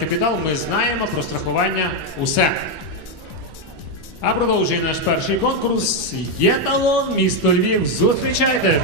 Капітал, ми знаємо про страхування усе. А продовжує наш перший конкурс. Є талон, місто Львів. Зустрічайте!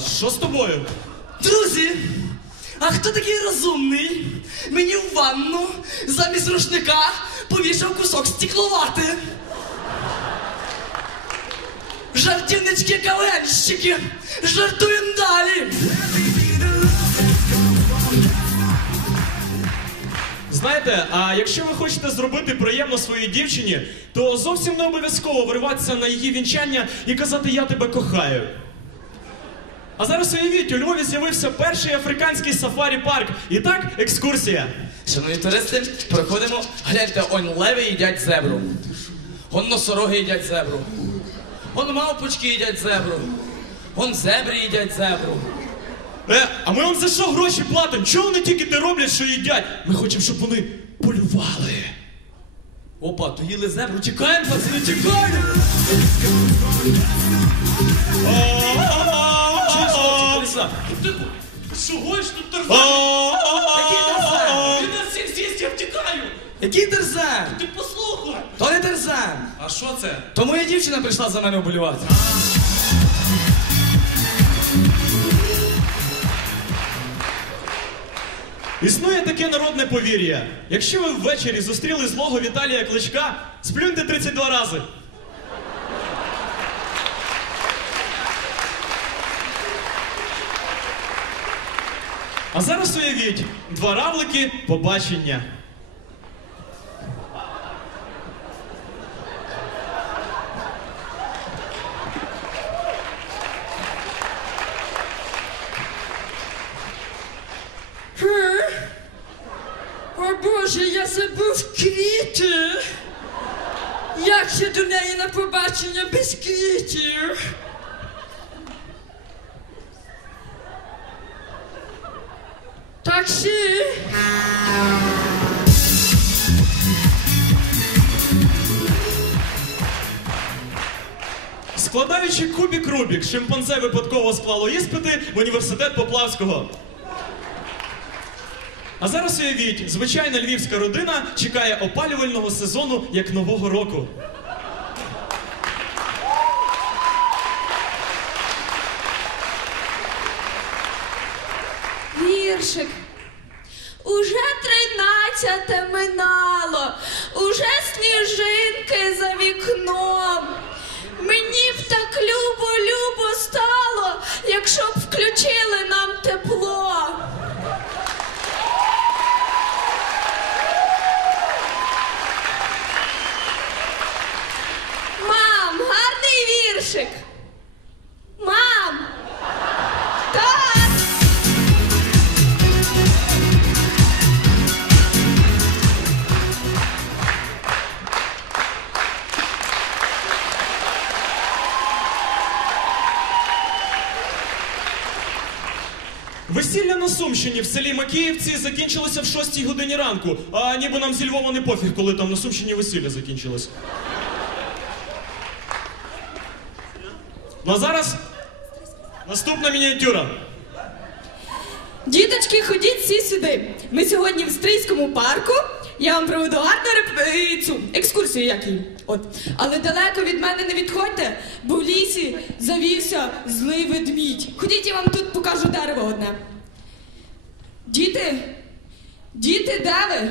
Що з тобою? Друзі, а хто такий розумний? Мені в ванну замість рушника повішав кусок стекловати. Жартівнички каленщики, жартуємо далі. Знаєте, а якщо ви хочете зробити приємно своїй дівчині, то зовсім не обов'язково вириватися на її вінчання і казати Я тебе кохаю. А зараз уявіть, у Львові з'явився перший африканський сафарі-парк. І так, екскурсія. Шановні туристи, проходимо. Гляньте, он леви їдять зебру. Он носороги їдять зебру. Он мавпочки їдять зебру. Он зебри їдять зебру. Е, а ми вам за що гроші платимо? Чого вони тільки те роблять, що їдять? Ми хочемо, щоб вони полювали. Опа, то їли зебру. Тікаємо, пацани, тікаємо! Колеса. Чого ж тут Який Тарзан? Він нас всіх з'їсть, я втікаю! Який Тарзан? Ти послухай! То не Тарзан. А що це? То моя дівчина прийшла за мене вболівати. Існує таке народне повір'я. Якщо ви ввечері зустріли злого Віталія Кличка, сплюньте 32 рази. А зараз уявіть, два равлики побачення. О Боже, я забув квіти. Як ще до неї на побачення без квітів? Таксі. Складаючи кубік Рубік, шимпанзе випадково склало іспити в університет Поплавського. А зараз уявіть, звичайна львівська родина чекає опалювального сезону як нового року. Віршик. Тринадцяте минало, уже сніжинки за вікном. Весілля на Сумщині в селі Макіївці закінчилося в 6 годині ранку, а ніби нам зі Львова не пофіг, коли там на Сумщині весілля закінчилось. Ну а зараз наступна мініатюра. Діточки, ходіть всі сюди. Ми сьогодні в Стрийському парку. Я вам проведу гарну реп... е, цю екскурсію, як її. От. Але далеко від мене не відходьте, бо в лісі завівся злий ведмідь. Ходіть, я вам тут покажу дерево одне. Діти, діти, де ви?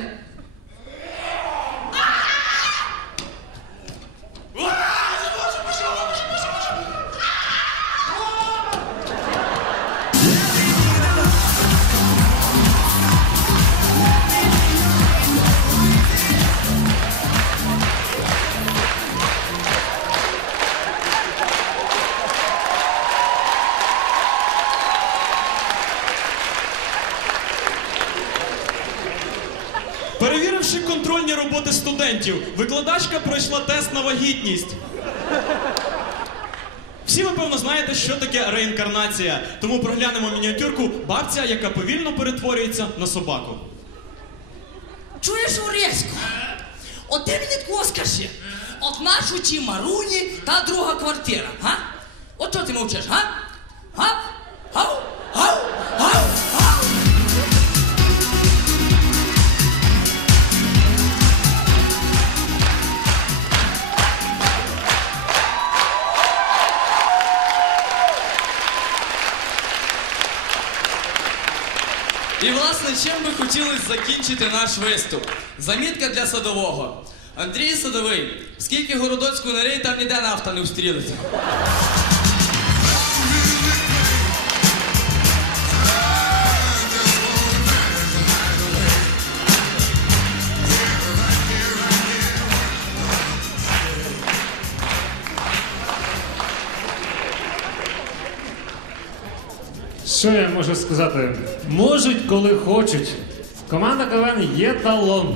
Перші контрольні роботи студентів. Викладачка пройшла тест на вагітність. Всі ви, певно, знаєте, що таке реінкарнація. Тому проглянемо мініатюрку бабця, яка повільно перетворюється на собаку. Чуєш, Оресько? От ти мені такого скажи. От нашу ті Маруні та друга квартира, га? От чого ти мовчиш, га? Га? І власне, чим би хотілося закінчити наш виступ? Замітка для садового. Андрій Садовий, скільки городоцьку не рий, там ніде нафта не встрілиться. Що я можу сказати? Можуть, коли хочуть. Команда КВН є талон.